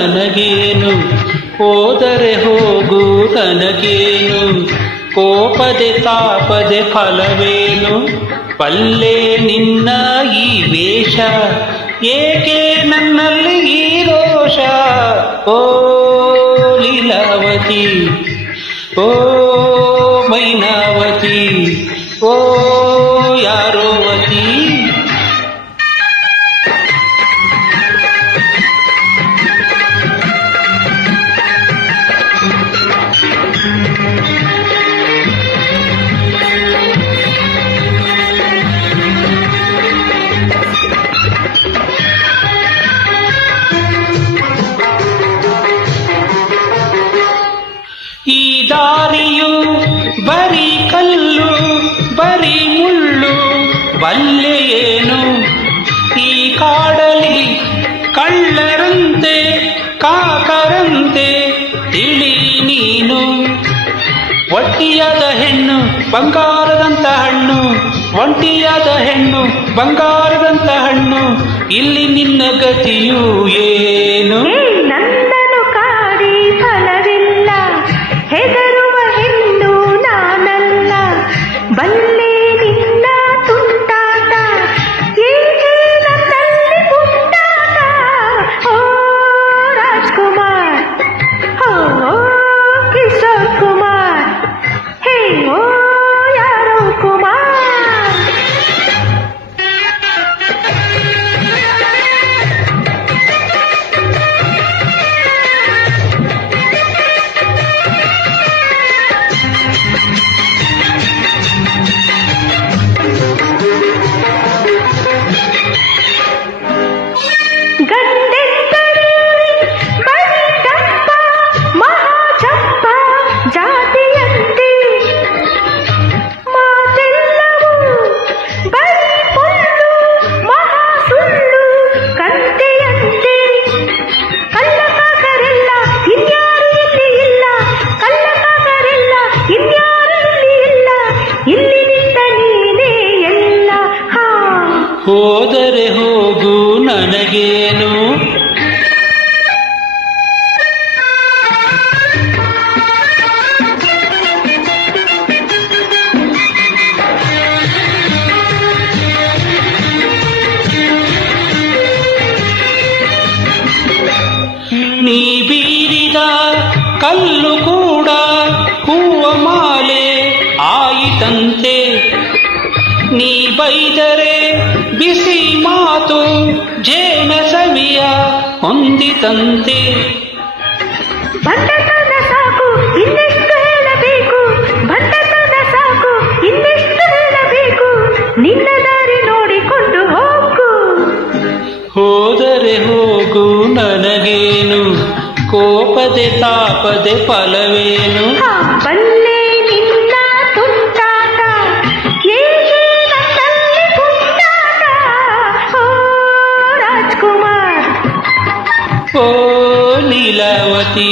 ನನಗೇನು, ಹೋದರೆ ಹೋಗು ನನಗೇನು, ಕೋಪದೆ ತಾಪದೆ ಫಲವೇನು, ಪಲ್ಲೆ ನಿನ್ನ ಈ ವೇಷ, ಏಕೆ ನನ್ನಲ್ಲಿ ಈ ರೋಷ. ಓ ಲೀಲಾವತಿ, ಓ ಮೈನಾವತಿ, ಓ ಯಾರೋವತಿ. ಈ ದಾರಿಯು ಬರೀ ಕಲ್ಲು ಬರೀ ಮುಳ್ಳು, ಬಲ್ಲೆ ಏನು ಈ ಕಾಡಲಿ ಕಳ್ಳರಂತೆ ಕಾಕರಂತೆ ತಿಳಿ ನೀನು. ಒಟ್ಟಿಯಾದ ಹೆಣ್ಣು ಬಂಗಾರದಂತ ಹಣ್ಣು, ಒಂಟಿಯಾದ ಹೆಣ್ಣು ಬಂಗಾರದಂತ ಹಣ್ಣು, ಇಲ್ಲಿ ನಿನ್ನ ಗತಿಯು ಏನು. ನನ್ನನು ಕಾಡಿ ಫಲವಿಲ್ಲ, ಹೆದರುವ ಹೆಣ್ಣು ನಾನಲ್ಲ, ಬಲ್ಲೆ ನಿನ್ನ ತುಂಟಾಟ, ಏಕೆ ನನ್ನಲ್ಲಿ ಪುಟ್ಟಾಟ. ಓ ರಾಜ್ಕುಮಾರ್, ಓ ಕಿಶೋರ್ ಕುಮಾರ್, ಹೇ ಓ ಯಾರೋ ಕುಮಾರ್. ಗಂಡೆತ್ತರೆ ಬರೀ ಡಪ್ಪ ಮಹಾಜಪ್ಪ ಜಾತಿಯಂತೆ, ಮಾತೆಲ್ಲವೂ ಬರೀ ಪೊಳ್ಳು ಮಹಾ ಸುಳ್ಳು ಕಂತೆಯಂತೆ. ಕಳ್ಳಕಾಕರೆಲ್ಲ ಇನ್ಯಾರು ಇಲ್ಲಿ ಇಲ್ಲ, ಕಳ್ಳಕಾಕರೆಲ್ಲ ಇನ್ಯಾರು ಇಲ್ಲಿ ಇಲ್ಲ, ಇಲ್ಲಿ ನಿಂತ ನೀನೇ ಎಲ್ಲ. ಹಾ ಹೋದರೆ ಹೋಗು ನನಗೇನು, ನೀ ಬೀರಿದ ಕಲ್ಲು ಕೂಡ ಹೂವ ಮಾಲೆ ಆಯಿತಂತೆ, ನೀ ಬೈದರೆ ಬಿಸಿ ಮಾತು ಜೇನ ಸವಿಯ ಹೊಂದಿತಂತೆ. ಬಂಡತನ ಸಾಕು ಇನ್ನೆಷ್ಟು ಹೇಳಬೇಕು, ಬಂಡತನ ಸಾಕು ಇನ್ನೆಷ್ಟು ಹೇಳಬೇಕು, ನಿನ್ನ ದಾರಿ ನೋಡಿಕೊಂಡು ಹೋಗು. ಹೋದರೆ ಹೋಗು ನನಗೇನು, ಕೋಪದೆ ತಾಪದೆ ಫಲವೇನು. ಬಲ್ಲೆ ನಿನ್ನ ತುಂಟಾಟ, ಏಕೆ ನನ್ನಲ್ಲಿ ಪುಟ್ಟಾಟ. ಓ ರಾಜ್ಕುಮಾರ್, ಓ ಲೀಲಾವತಿ.